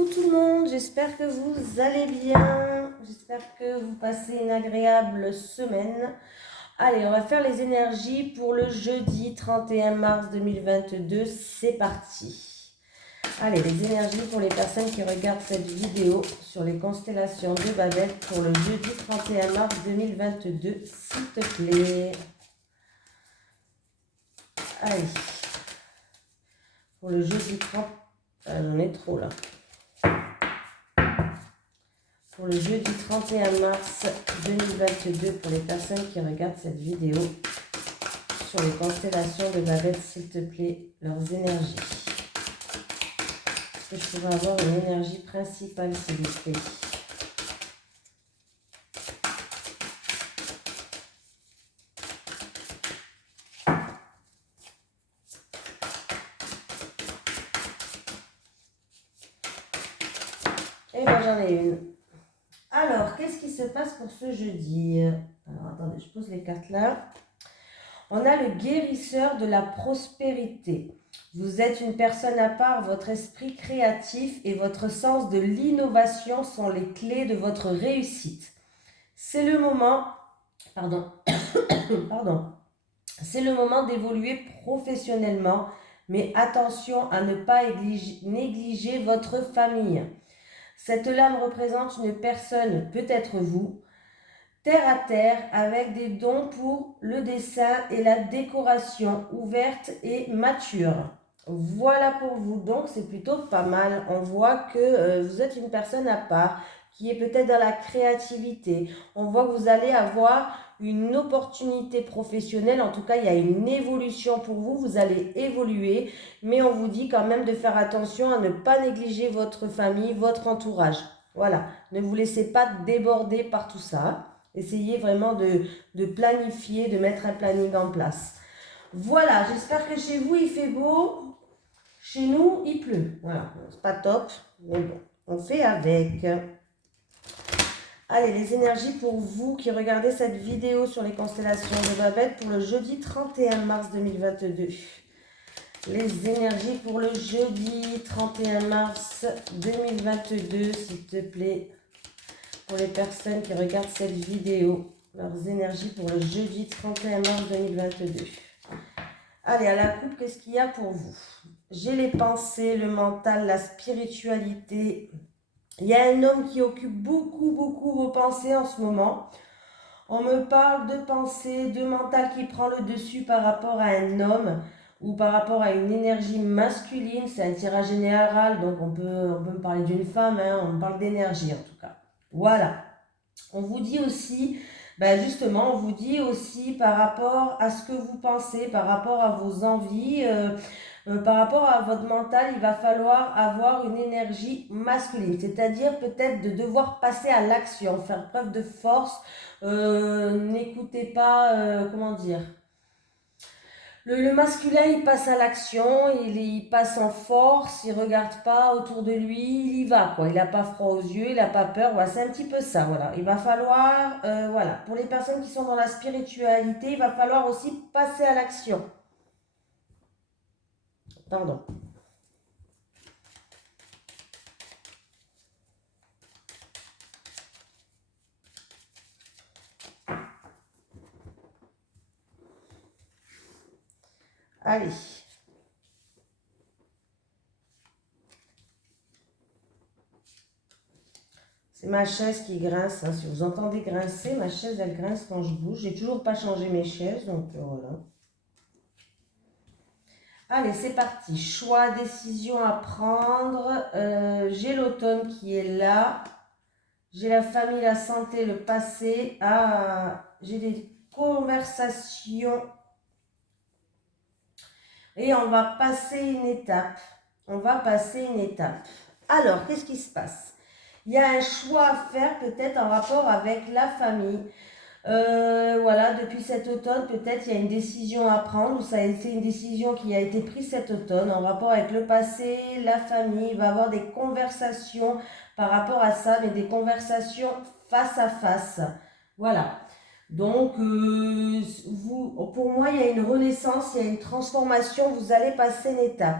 Coucou tout le monde, j'espère que vous allez bien, j'espère que vous passez une agréable semaine. Allez, on va faire les énergies pour le jeudi 31 mars 2022, c'est parti. Allez, les énergies pour les personnes qui regardent cette vidéo sur les constellations de Babel pour le jeudi 31 mars 2022, s'il te plaît. Allez, pour le jeudi 30, j'en ai trop là. Pour le jeudi 31 mars 2022, pour les personnes qui regardent cette vidéo sur les constellations de Babel, s'il te plaît, leurs énergies. Est-ce que je pourrais avoir une énergie principale, s'il vous plaît? Et moi j'en ai une. Alors, qu'est-ce qui se passe pour ce jeudi? Alors, attendez, je pose les cartes là. On a le guérisseur de la prospérité. Vous êtes une personne à part, votre esprit créatif et votre sens de l'innovation sont les clés de votre réussite. C'est le moment, c'est le moment d'évoluer professionnellement, mais attention à ne pas négliger votre famille. Cette lame représente une personne, peut-être vous, terre à terre, avec des dons pour le dessin et la décoration, ouverte et mature. Voilà pour vous, donc c'est plutôt pas mal. On voit que vous êtes une personne à part, qui est peut-être dans la créativité. On voit que vous allez avoir une opportunité professionnelle, en tout cas il y a une évolution pour vous, vous allez évoluer, mais on vous dit quand même de faire attention à ne pas négliger votre famille, votre entourage. Voilà, ne vous laissez pas déborder par tout ça. Essayez vraiment de planifier, de mettre un planning en place. Voilà, j'espère que chez vous il fait beau. Chez nous, il pleut. Voilà, c'est pas top, mais bon, on fait avec. Allez, les énergies pour vous qui regardez cette vidéo sur les constellations de Babel pour le jeudi 31 mars 2022. Les énergies pour le jeudi 31 mars 2022, s'il te plaît. Pour les personnes qui regardent cette vidéo, leurs énergies pour le jeudi 31 mars 2022. Allez, à la coupe, qu'est-ce qu'il y a pour vous? J'ai les pensées, le mental, la spiritualité. Il y a un homme qui occupe beaucoup vos pensées en ce moment. On me parle de pensée, de mental qui prend le dessus par rapport à un homme ou par rapport à une énergie masculine. C'est un tirage général, donc on peut me parler d'une femme, hein, on me parle d'énergie en tout cas. Voilà. On vous dit aussi, justement, on vous dit aussi par rapport à ce que vous pensez, par rapport à vos envies, par rapport à votre mental, il va falloir avoir une énergie masculine, c'est-à-dire peut-être de devoir passer à l'action, faire preuve de force, n'écoutez pas, comment dire, le masculin, il passe à l'action, il passe en force, il regarde pas autour de lui, il y va, quoi. Il n'a pas froid aux yeux, il n'a pas peur, voilà, c'est un petit peu ça, voilà. Il va falloir, voilà, pour les personnes qui sont dans la spiritualité, il va falloir aussi passer à l'action. Pardon. Allez. C'est ma chaise qui grince. Hein. Si vous entendez grincer, ma chaise, elle grince quand je bouge. J'ai toujours pas changé mes chaises, donc voilà. Allez, c'est parti. Choix, décision à prendre. J'ai l'automne qui est là. J'ai la famille, la santé, le passé. Ah, j'ai des conversations. Et on va passer une étape. On va passer une étape. Alors, qu'est-ce qui se passe? Il y a un choix à faire peut-être en rapport avec la famille. Voilà, depuis cet automne, peut-être il y a une décision à prendre, ou ça a été une décision qui a été prise cet automne en rapport avec le passé, la famille. Il va y avoir des conversations par rapport à ça, mais des conversations face à face. Voilà. Donc, pour moi, il y a une renaissance, il y a une transformation, vous allez passer une étape.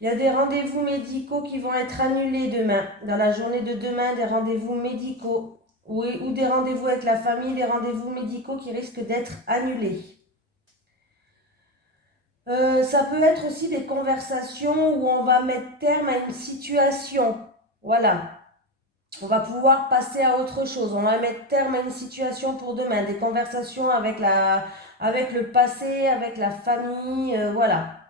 Il y a des rendez-vous médicaux qui vont être annulés demain. Dans la journée de demain, des rendez-vous médicaux ou des rendez-vous avec la famille, des rendez-vous médicaux qui risquent d'être annulés. Ça peut être aussi des conversations où on va mettre terme à une situation. Voilà. On va pouvoir passer à autre chose. On va mettre terme à une situation pour demain. Des conversations avec le passé, avec la famille. Voilà.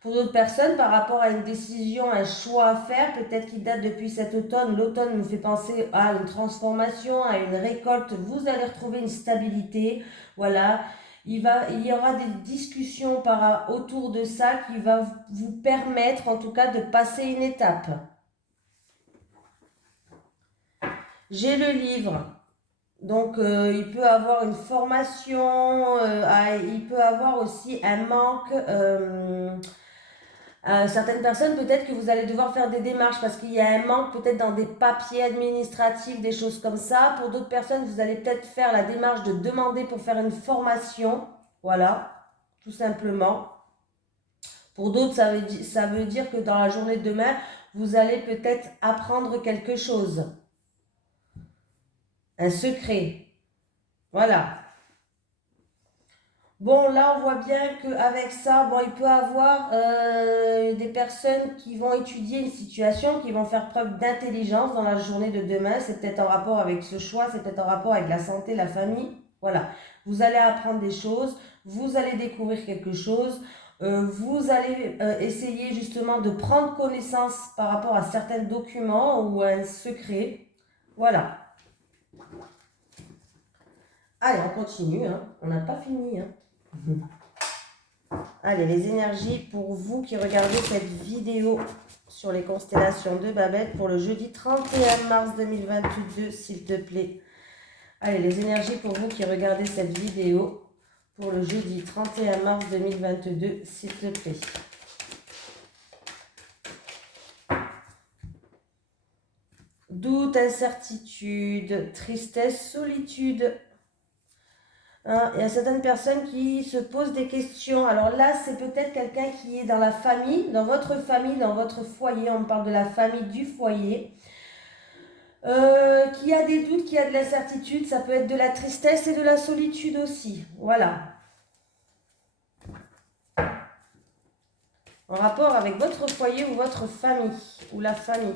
Pour d'autres personnes, par rapport à une décision, un choix à faire, peut-être qu'il date depuis cet automne. L'automne nous fait penser à une transformation, à une récolte. Vous allez retrouver une stabilité. Voilà. Il y aura des discussions autour de ça qui va vous permettre, en tout cas, de passer une étape. J'ai le livre. Donc, il peut avoir une formation, il peut avoir aussi un manque. Certaines personnes, peut-être que vous allez devoir faire des démarches parce qu'il y a un manque peut-être dans des papiers administratifs, des choses comme ça. Pour d'autres personnes, vous allez peut-être faire la démarche de demander pour faire une formation. Voilà, tout simplement. Pour d'autres, ça veut dire que dans la journée de demain, vous allez peut-être apprendre quelque chose. Un secret. Voilà. Bon, là, on voit bien qu'avec ça, bon, il peut y avoir des personnes qui vont étudier une situation, qui vont faire preuve d'intelligence dans la journée de demain. C'est peut-être en rapport avec ce choix, c'est peut-être en rapport avec la santé, la famille. Voilà. Vous allez apprendre des choses, vous allez découvrir quelque chose, vous allez essayer justement de prendre connaissance par rapport à certains documents ou à un secret. Voilà. Allez, on continue, hein. On n'a pas fini, hein. Allez, les énergies pour vous qui regardez cette vidéo sur les constellations de Babette pour le jeudi 31 mars 2022, s'il te plaît. Allez, les énergies pour vous qui regardez cette vidéo pour le jeudi 31 mars 2022, s'il te plaît. Doute, incertitude, tristesse, solitude. Hein, il y a certaines personnes qui se posent des questions. Alors là, c'est peut-être quelqu'un qui est dans la famille, dans votre foyer. On parle de la famille du foyer. Qui a des doutes, qui a de l'incertitude. Ça peut être de la tristesse et de la solitude aussi. Voilà. En rapport avec votre foyer ou votre famille. Ou la famille.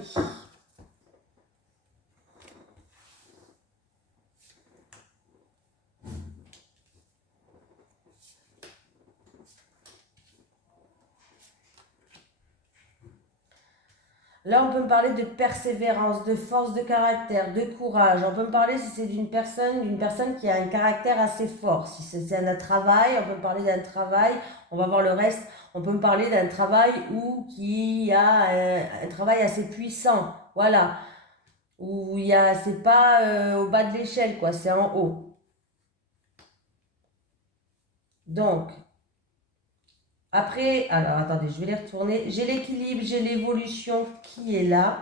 Là, on peut me parler de persévérance, de force de caractère, de courage. On peut me parler si c'est d'une personne qui a un caractère assez fort. Si c'est un travail, on peut me parler d'un travail. On va voir le reste. On peut me parler d'un travail qui a un travail assez puissant. Voilà. Où c'est pas au bas de l'échelle, quoi. C'est en haut. Donc, après, alors attendez, je vais les retourner. J'ai l'équilibre, j'ai l'évolution qui est là.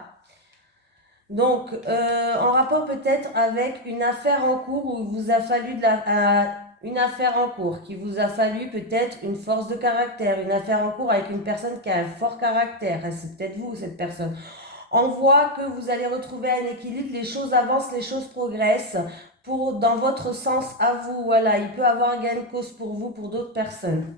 Donc, en rapport peut-être avec une affaire en cours où il vous a fallu une affaire en cours, qui vous a fallu peut-être une force de caractère, une affaire en cours avec une personne qui a un fort caractère. C'est peut-être vous, cette personne. On voit que vous allez retrouver un équilibre, les choses avancent, les choses progressent dans votre sens à vous. Voilà, il peut y avoir un gain de cause pour vous, pour d'autres personnes.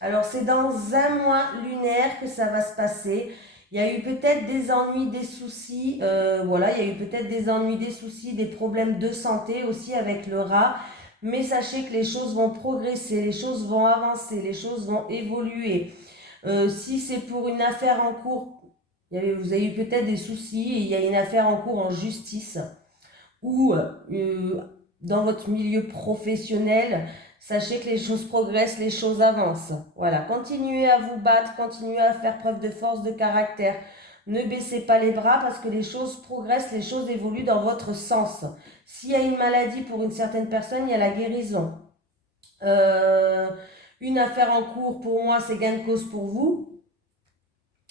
Alors, c'est dans un mois lunaire que ça va se passer. Il y a eu peut-être des ennuis, des soucis. Voilà, il y a eu peut-être des ennuis, des soucis, des problèmes de santé aussi avec le rat. Mais sachez que les choses vont progresser, les choses vont avancer, les choses vont évoluer. Si c'est pour une affaire en cours, vous avez eu peut-être des soucis et il y a une affaire en cours en justice ou dans votre milieu professionnel, sachez que les choses progressent, les choses avancent. Voilà, continuez à vous battre, continuez à faire preuve de force de caractère. Ne baissez pas les bras parce que les choses progressent, les choses évoluent dans votre sens. S'il y a une maladie pour une certaine personne, il y a la guérison. Une affaire en cours, pour moi, c'est gain de cause pour vous.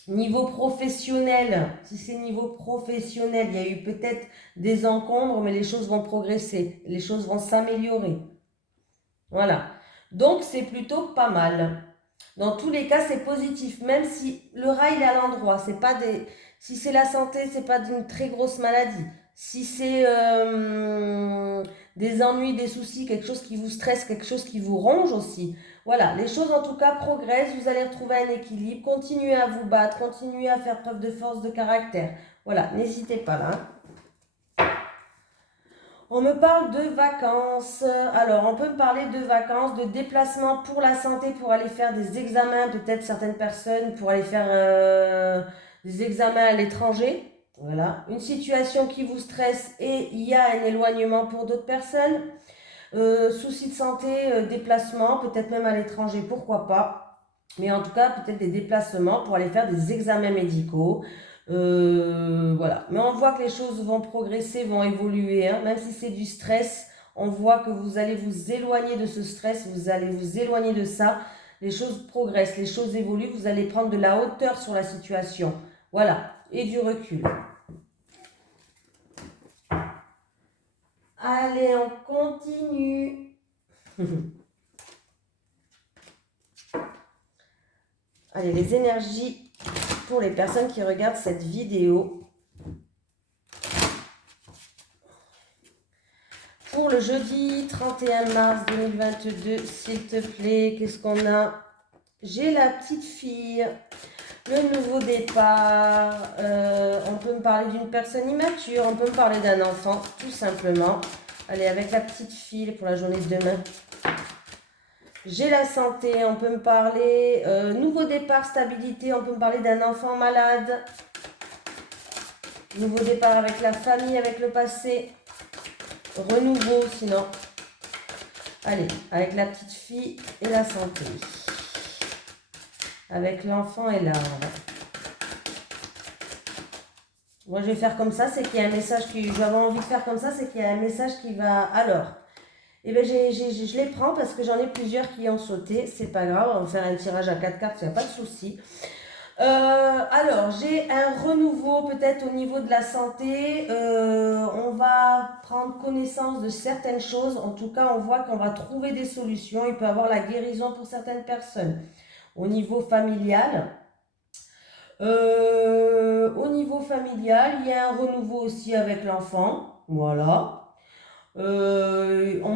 Niveau professionnel, si c'est niveau professionnel, il y a eu peut-être des encombres, mais les choses vont progresser, les choses vont s'améliorer. Voilà. Donc, c'est plutôt pas mal. Dans tous les cas, c'est positif, même si le rat, il est à l'endroit. C'est pas des... Si c'est la santé, c'est pas d'une très grosse maladie. Si c'est des ennuis, des soucis, quelque chose qui vous stresse, quelque chose qui vous ronge aussi. Voilà, les choses en tout cas progressent, vous allez retrouver un équilibre, continuez à vous battre, continuez à faire preuve de force de caractère. Voilà, n'hésitez pas là. On me parle de vacances. Alors, on peut me parler de vacances, de déplacements pour la santé, pour aller faire des examens, peut-être certaines personnes, pour aller faire des examens à l'étranger. Voilà. Une situation qui vous stresse et il y a un éloignement pour d'autres personnes. Soucis de santé, déplacements, peut-être même à l'étranger, pourquoi pas. Mais en tout cas, peut-être des déplacements pour aller faire des examens médicaux. Voilà. Mais on voit que les choses vont progresser, vont évoluer, hein. Même si c'est du stress, on voit que vous allez vous éloigner de ce stress, vous allez vous éloigner de ça. Les choses progressent, les choses évoluent, vous allez prendre de la hauteur sur la situation. Voilà. Et du recul. Allez, on continue. Allez, les énergies pour les personnes qui regardent cette vidéo. Pour le jeudi 31 mars 2022, s'il te plaît, qu'est-ce qu'on a? J'ai la petite fille, le nouveau départ, on peut me parler d'une personne immature, on peut me parler d'un enfant, tout simplement. Allez, avec la petite fille pour la journée de demain. J'ai la santé, on peut me parler, nouveau départ, stabilité, on peut me parler d'un enfant malade. Nouveau départ avec la famille, avec le passé. Renouveau sinon. Allez, avec la petite fille et la santé. Avec l'enfant et l'arbre. Moi je vais faire comme ça, c'est qu'il y a un message qui... J'avais envie de faire comme ça, c'est qu'il y a un message qui va... Alors, eh ben je les prends parce que j'en ai plusieurs qui ont sauté. C'est pas grave, on va faire un tirage à 4 cartes, il n'y a pas de souci. Alors, j'ai un renouveau peut-être au niveau de la santé. On va prendre connaissance de certaines choses. En tout cas, on voit qu'on va trouver des solutions. Il peut y avoir la guérison pour certaines personnes. Au niveau familial, il y a un renouveau aussi avec l'enfant. Voilà. On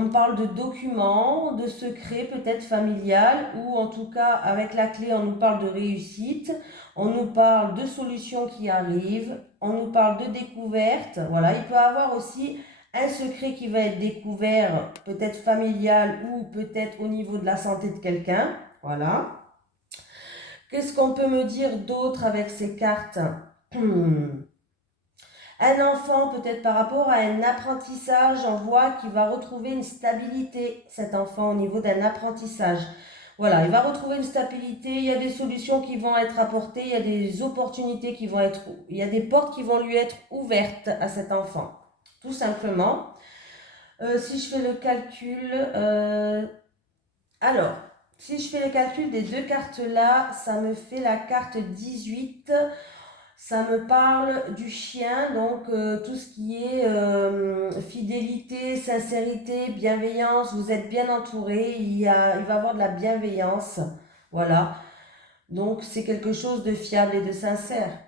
me parle de documents, de secrets peut-être familial, ou en tout cas avec la clé on nous parle de réussite, on nous parle de solutions qui arrivent, on nous parle de découverte. Voilà, il peut y avoir aussi un secret qui va être découvert, peut-être familial ou peut-être au niveau de la santé de quelqu'un. Voilà. Qu'est-ce qu'on peut me dire d'autre avec ces cartes? Un enfant, peut-être par rapport à un apprentissage, on voit qu'il va retrouver une stabilité, cet enfant, au niveau d'un apprentissage. Voilà, il va retrouver une stabilité, il y a des solutions qui vont être apportées, il y a des opportunités qui vont être... Il y a des portes qui vont lui être ouvertes à cet enfant, tout simplement. Si je fais le calcul... alors, si je fais le calcul des deux cartes-là, ça me fait la carte 18. Ça me parle du chien, donc tout ce qui est fidélité, sincérité, bienveillance, vous êtes bien entouré, il va y avoir de la bienveillance, voilà. Donc c'est quelque chose de fiable et de sincère.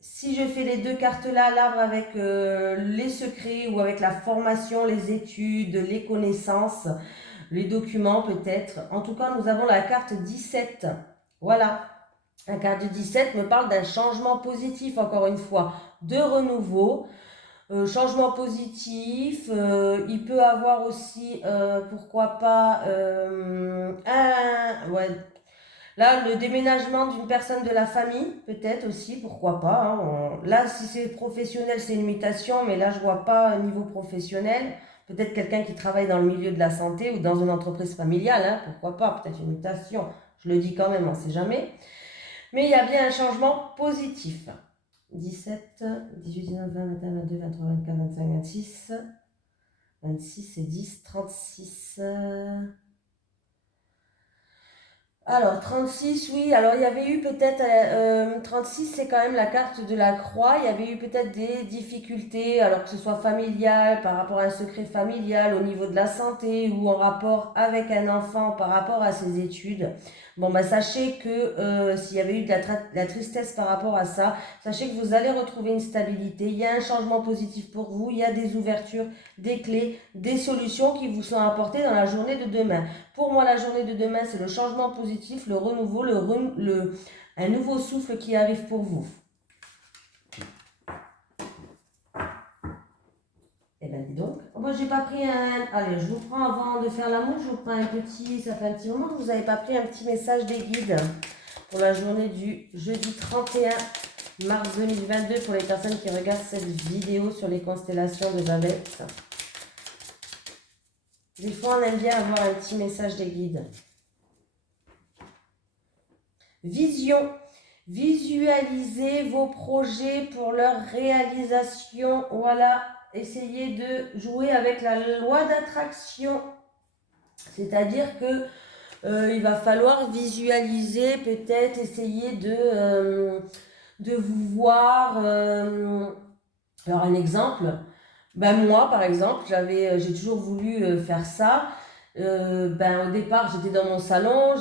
Si je fais les deux cartes-là, l'arbre avec les secrets ou avec la formation, les études, les connaissances, les documents peut-être. En tout cas, nous avons la carte 17. Voilà. La carte 17 me parle d'un changement positif, encore une fois, de renouveau. Changement positif, il peut avoir aussi, pourquoi pas, ouais, là, le déménagement d'une personne de la famille, peut-être aussi, pourquoi pas, hein. Là, si c'est professionnel, c'est une mutation, mais là, je vois pas niveau professionnel. Peut-être quelqu'un qui travaille dans le milieu de la santé ou dans une entreprise familiale, hein, pourquoi pas, peut-être une mutation. Je le dis quand même, on ne sait jamais. Mais il y a bien un changement positif. 17, 18, 19, 20, 21, 22, 23, 24, 25, 26. 26 et 10, 36. Alors, 36, oui. Alors, il y avait eu peut-être... 36, c'est quand même la carte de la croix. Il y avait eu peut-être des difficultés, alors que ce soit familial, par rapport à un secret familial, au niveau de la santé, ou en rapport avec un enfant, par rapport à ses études. Bon, bah, sachez que s'il y avait eu de la tristesse par rapport à ça, sachez que vous allez retrouver une stabilité. Il y a un changement positif pour vous. Il y a des ouvertures, des clés, des solutions qui vous sont apportées dans la journée de demain. Pour moi, la journée de demain, c'est le changement positif, le renouveau, un nouveau souffle qui arrive pour vous. Eh bien, dis donc. Moi, j'ai pas pris un... Allez, je vous prends avant de faire l'amour, je vous prends un petit... Ça fait un petit moment que vous n'avez pas pris un petit message des guides pour la journée du jeudi 31 mars 2022 pour les personnes qui regardent cette vidéo sur les constellations de Babette. Des fois, on aime bien avoir un petit message des guides. Vision. Visualisez vos projets pour leur réalisation. Voilà, essayez de jouer avec la loi d'attraction. C'est-à-dire que il va falloir visualiser, peut-être essayer de vous voir. Alors un exemple, ben moi par exemple, j'ai toujours voulu faire ça. Au départ, j'étais dans mon salon,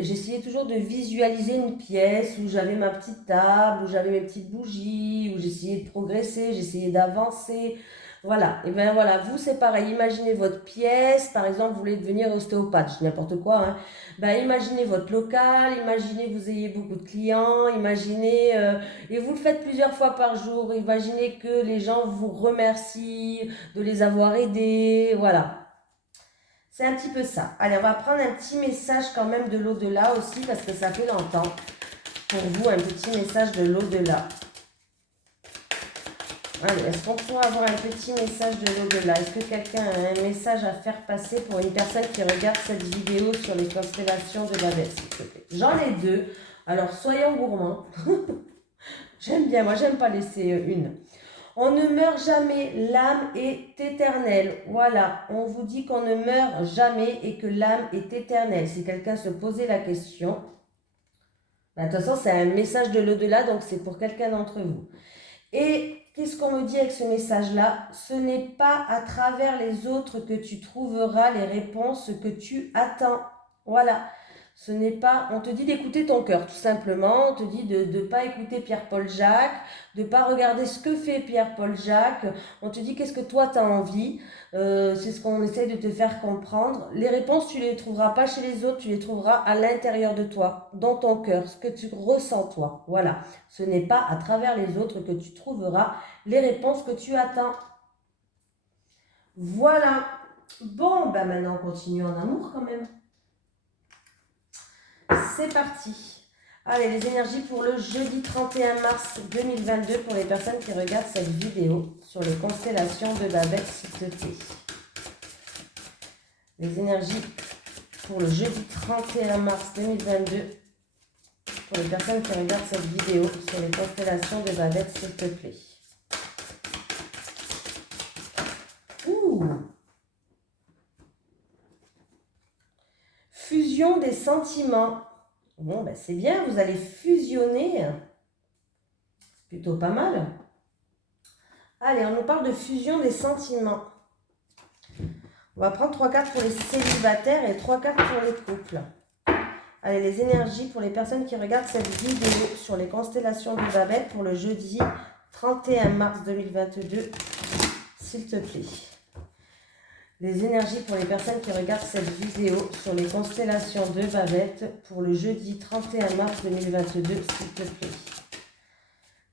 j'essayais toujours de visualiser une pièce où j'avais ma petite table, où j'avais mes petites bougies, où j'essayais de progresser, j'essayais d'avancer. Voilà, et bien voilà, vous c'est pareil, imaginez votre pièce, par exemple, vous voulez devenir ostéopathe, je dis n'importe quoi, hein. Imaginez votre local, imaginez que vous ayez beaucoup de clients, imaginez, et vous le faites plusieurs fois par jour, imaginez que les gens vous remercient de les avoir aidés, voilà. C'est un petit peu ça. Allez, on va prendre un petit message quand même de l'au-delà aussi, parce que ça fait longtemps. Pour vous, un petit message de l'au-delà. Allez, est-ce qu'on pourrait avoir un petit message de l'au-delà? Est-ce que quelqu'un a un message à faire passer pour une personne qui regarde cette vidéo sur les constellations de Babette, s'il te plaît? J'en ai deux. Alors, soyons gourmands. J'aime bien, moi, j'aime pas laisser une. On ne meurt jamais, l'âme est éternelle. Voilà, on vous dit qu'on ne meurt jamais et que l'âme est éternelle. Si quelqu'un se posait la question, de toute façon, c'est un message de l'au-delà, donc c'est pour quelqu'un d'entre vous. Et qu'est-ce qu'on me dit avec ce message-là? Ce n'est pas à travers les autres que tu trouveras les réponses que tu attends. Voilà. Ce n'est pas, on te dit d'écouter ton cœur, tout simplement. On te dit de ne pas écouter Pierre-Paul Jacques, de ne pas regarder ce que fait Pierre-Paul Jacques. On te dit qu'est-ce que toi tu as envie. C'est ce qu'on essaie de te faire comprendre. Les réponses, tu ne les trouveras pas chez les autres, tu les trouveras à l'intérieur de toi, dans ton cœur, ce que tu ressens toi. Voilà. Ce n'est pas à travers les autres que tu trouveras les réponses que tu attends. Voilà. Bon, maintenant on continue en amour quand même. C'est parti. Allez, les énergies pour le jeudi 31 mars 2022 pour les personnes qui regardent cette vidéo sur les constellations de Babette, s'il te plaît. Les énergies pour le jeudi 31 mars 2022 pour les personnes qui regardent cette vidéo sur les constellations de Babette, s'il te plaît. Ouh! Fusion des sentiments. Bon, c'est bien, vous allez fusionner. C'est plutôt pas mal. Allez, on nous parle de fusion des sentiments. On va prendre 3 cartes pour les célibataires et 3 cartes pour les couples. Allez, les énergies pour les personnes qui regardent cette vidéo sur les constellations de Babette pour le jeudi 31 mars 2022, s'il te plaît. Les énergies pour les personnes qui regardent cette vidéo sur les constellations de Babette pour le jeudi 31 mars 2022, s'il te plaît.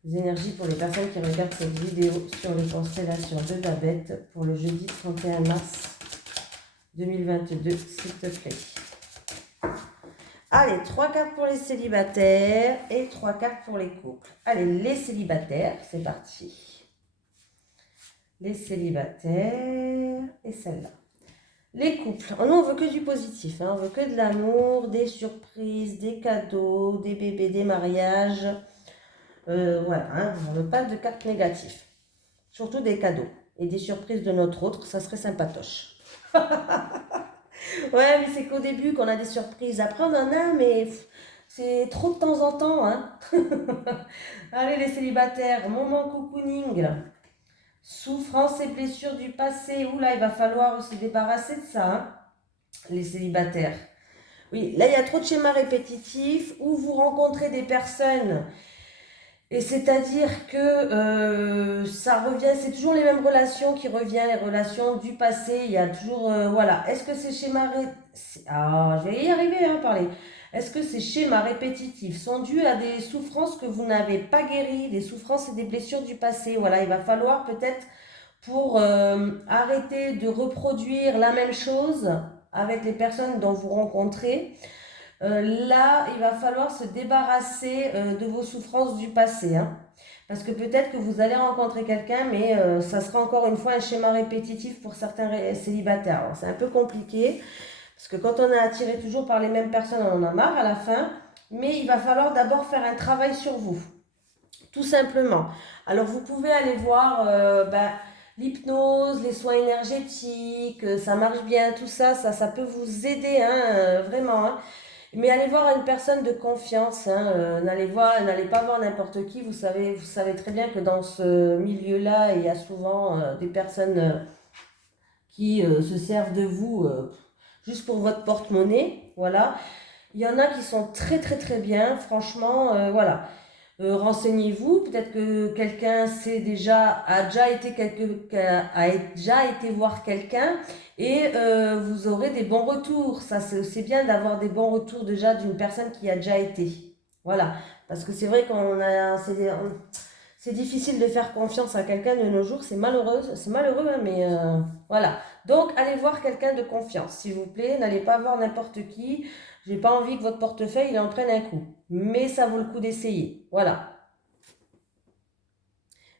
Les énergies pour les personnes qui regardent cette vidéo sur les constellations de Babette pour le jeudi 31 mars 2022, s'il te plaît. Allez, 3 cartes pour les célibataires et 3 cartes pour les couples. Allez, les célibataires, c'est parti. Les célibataires et celle-là. Les couples, nous on veut que du positif, on veut que de l'amour, des surprises, des cadeaux, des bébés, des mariages. Voilà, on ne veut pas de cartes négatives. Surtout des cadeaux et des surprises de notre autre, ça serait sympatoche. Ouais, mais c'est qu'au début qu'on a des surprises. Après, on en a, mais c'est trop de temps en temps, hein. Allez, les célibataires, moment cocooning. Souffrance et blessures du passé. Oula, il va falloir se débarrasser de ça, hein, les célibataires. Oui, là, il y a trop de schémas répétitifs où vous rencontrez des personnes. Et c'est-à-dire que ça revient, c'est toujours les mêmes relations qui reviennent, les relations du passé. Il y a toujours, voilà. Est-ce que ces schémas, je vais y arriver à parler. Est-ce que ces schémas répétitifs sont dus à des souffrances que vous n'avez pas guéries, des souffrances et des blessures du passé? Voilà, il va falloir peut-être pour arrêter de reproduire la même chose avec les personnes dont vous rencontrez. Là, il va falloir se débarrasser de vos souffrances du passé, hein. Parce que peut-être que vous allez rencontrer quelqu'un, mais ça sera encore une fois un schéma répétitif pour certains célibataires. Alors, c'est un peu compliqué, parce que quand on est attiré toujours par les mêmes personnes, on en a marre à la fin. Mais il va falloir d'abord faire un travail sur vous, tout simplement. Alors, vous pouvez aller voir l'hypnose, les soins énergétiques, ça marche bien, tout ça, ça peut vous aider, hein, vraiment, hein. Mais allez voir une personne de confiance, hein, n'allez pas voir n'importe qui. Vous savez très bien que dans ce milieu-là, il y a souvent des personnes qui se servent de vous juste pour votre porte-monnaie. Voilà. Il y en a qui sont très très très bien, franchement, voilà. Renseignez-vous, peut-être que quelqu'un a déjà été voir quelqu'un et vous aurez des bons retours. Ça, c'est bien d'avoir des bons retours déjà d'une personne qui a déjà été. Voilà, parce que c'est vrai c'est difficile de faire confiance à quelqu'un de nos jours, c'est malheureux, hein, mais voilà. Donc, allez voir quelqu'un de confiance, s'il vous plaît. N'allez pas voir n'importe qui. J'ai pas envie que votre portefeuille il en prenne un coup. Mais ça vaut le coup d'essayer. Voilà.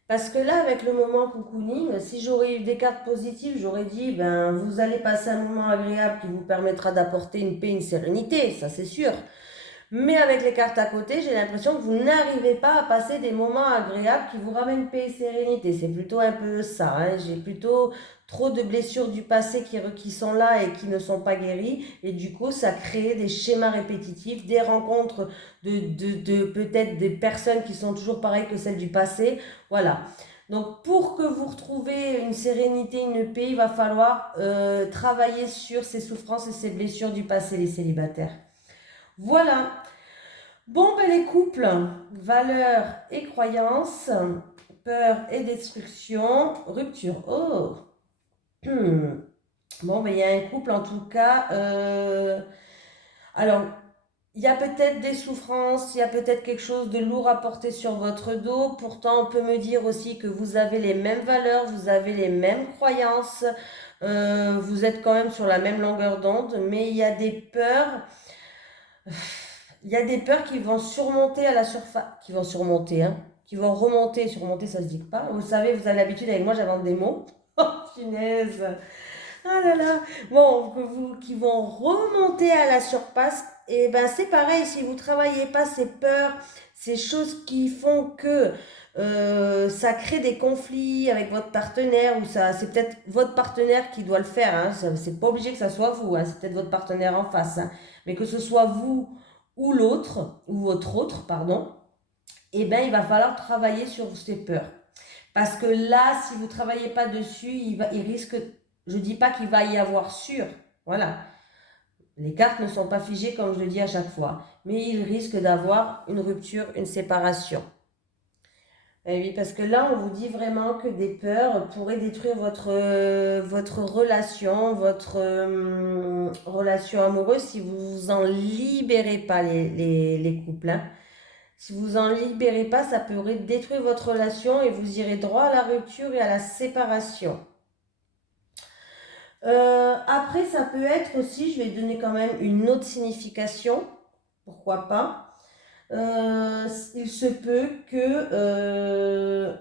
Parce que là, avec le moment cocooning, si j'aurais eu des cartes positives, j'aurais dit, ben, vous allez passer un moment agréable qui vous permettra d'apporter une paix, une sérénité, ça c'est sûr. Mais avec les cartes à côté, j'ai l'impression que vous n'arrivez pas à passer des moments agréables qui vous ramènent paix et sérénité. C'est plutôt un peu ça, hein. J'ai plutôt trop de blessures du passé qui sont là et qui ne sont pas guéries. Et du coup, ça crée des schémas répétitifs, des rencontres de peut-être des personnes qui sont toujours pareilles que celles du passé. Voilà. Donc, pour que vous retrouviez une sérénité, une paix, il va falloir travailler sur ces souffrances et ces blessures du passé, les célibataires. Voilà. Bon, ben les couples, valeurs et croyances, peur et destruction, rupture. Oh. Bon, ben il y a un couple en tout cas. Alors, il y a peut-être des souffrances, il y a peut-être quelque chose de lourd à porter sur votre dos. Pourtant, on peut me dire aussi que vous avez les mêmes valeurs, vous avez les mêmes croyances, vous êtes quand même sur la même longueur d'onde, mais il y a des peurs. Il y a des peurs qui vont surmonter à la surface, qui vont surmonter, hein, qui vont remonter, surmonter ça se dit pas. Vous savez, vous avez l'habitude avec moi, j'invente des mots. Oh, punaise. Ah là là. Bon, qui vont remonter à la surface. Et ben c'est pareil, si vous travaillez pas ces peurs, ces choses qui font que ça crée des conflits avec votre partenaire, ou ça, c'est peut-être votre partenaire qui doit le faire, hein, c'est pas obligé que ça soit vous, hein, c'est peut-être votre partenaire en face, hein, mais que ce soit vous ou l'autre, ou votre autre, pardon, eh ben, il va falloir travailler sur ces peurs. Parce que là, si vous ne travaillez pas dessus, il risque, je ne dis pas qu'il va y avoir sûr, voilà. Les cartes ne sont pas figées comme je le dis à chaque fois, mais il risque d'avoir une rupture, une séparation. Et oui, parce que là, on vous dit vraiment que des peurs pourraient détruire votre relation, votre relation amoureuse si vous vous en libérez pas les couples, hein. Si vous en libérez pas, ça pourrait détruire votre relation et vous irez droit à la rupture et à la séparation. Après, ça peut être aussi, je vais donner quand même une autre signification, pourquoi pas. Il se peut que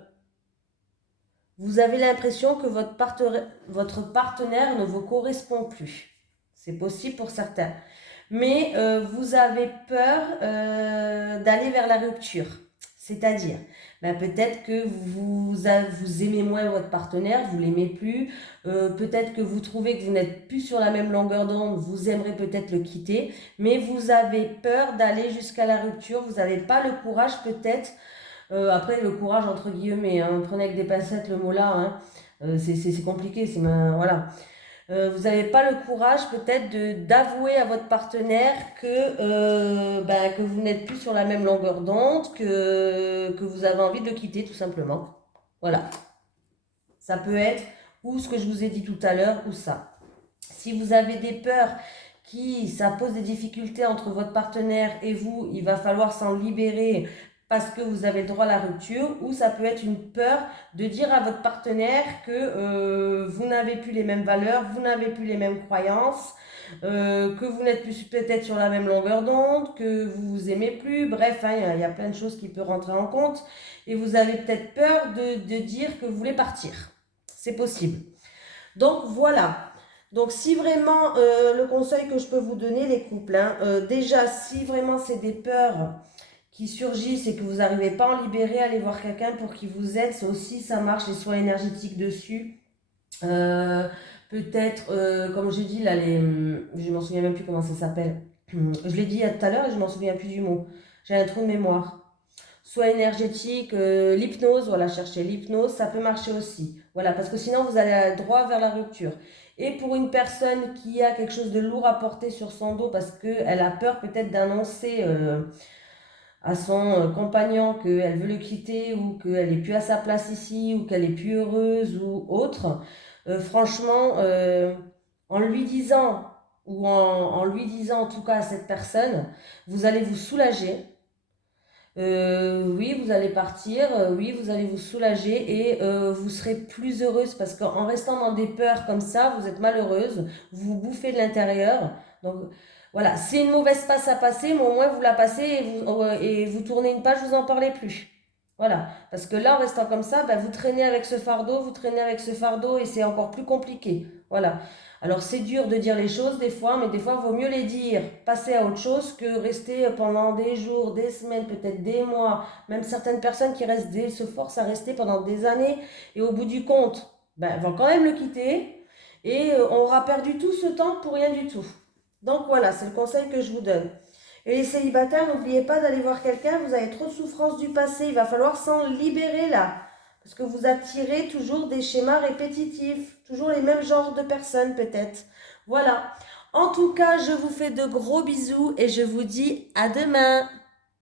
vous avez l'impression que votre partenaire ne vous correspond plus. C'est possible pour certains. Mais vous avez peur d'aller vers la rupture. C'est-à-dire, ben, peut-être que vous aimez moins votre partenaire, vous l'aimez plus, peut-être que vous trouvez que vous n'êtes plus sur la même longueur d'onde, vous aimerez peut-être le quitter, mais vous avez peur d'aller jusqu'à la rupture, vous n'avez pas le courage peut-être, après le courage entre guillemets, hein, prenez avec des pincettes le mot là, hein, c'est compliqué, voilà. Vous n'avez pas le courage peut-être d'avouer à votre partenaire que vous n'êtes plus sur la même longueur d'onde, que vous avez envie de le quitter tout simplement. Voilà. Ça peut être ou ce que je vous ai dit tout à l'heure ou ça. Si vous avez des peurs ça pose des difficultés entre votre partenaire et vous, il va falloir s'en libérer parce que vous avez le droit à la rupture, ou ça peut être une peur de dire à votre partenaire que vous n'avez plus les mêmes valeurs, vous n'avez plus les mêmes croyances, que vous n'êtes plus peut-être sur la même longueur d'onde, que vous vous aimez plus, bref, hein, y a plein de choses qui peuvent rentrer en compte, et vous avez peut-être peur de dire que vous voulez partir. C'est possible. Donc voilà. Donc si vraiment, le conseil que je peux vous donner les couples, hein, déjà si vraiment c'est des peurs qui surgissent et que vous n'arrivez pas à en libérer, allez voir quelqu'un pour qu'il vous aide, ça aussi ça marche, les soins énergétiques dessus. Peut-être, comme je dis là, je m'en souviens même plus comment ça s'appelle. Je l'ai dit il y a tout à l'heure et je m'en souviens plus du mot. J'ai un trou de mémoire. Soit énergétique, l'hypnose, voilà, chercher l'hypnose, ça peut marcher aussi. Voilà, parce que sinon vous allez droit vers la rupture. Et pour une personne qui a quelque chose de lourd à porter sur son dos parce qu'elle a peur peut-être d'annoncer à son compagnon qu'elle veut le quitter ou qu'elle n'est plus à sa place ici ou qu'elle est plus heureuse ou autre, franchement, en lui disant en lui disant en tout cas à cette personne, vous allez vous soulager. Oui, vous allez partir, oui, vous allez vous soulager et vous serez plus heureuse parce qu'en restant dans des peurs comme ça, vous êtes malheureuse, vous vous bouffez de l'intérieur. Donc voilà, c'est une mauvaise passe à passer, mais au moins vous la passez et vous tournez une page, vous n'en parlez plus. Voilà, parce que là, en restant comme ça, ben, vous traînez avec ce fardeau, vous traînez avec ce fardeau et c'est encore plus compliqué. Voilà. Alors c'est dur de dire les choses des fois, mais des fois il vaut mieux les dire, passer à autre chose que rester pendant des jours, des semaines, peut-être des mois. Même certaines personnes qui se forcent à rester pendant des années et au bout du compte, ben, vont quand même le quitter et on aura perdu tout ce temps pour rien du tout. Donc voilà, c'est le conseil que je vous donne. Et les célibataires, n'oubliez pas d'aller voir quelqu'un, vous avez trop de souffrances du passé, il va falloir s'en libérer là. Parce que vous attirez toujours des schémas répétitifs, toujours les mêmes genres de personnes peut-être. Voilà. En tout cas, je vous fais de gros bisous et je vous dis à demain.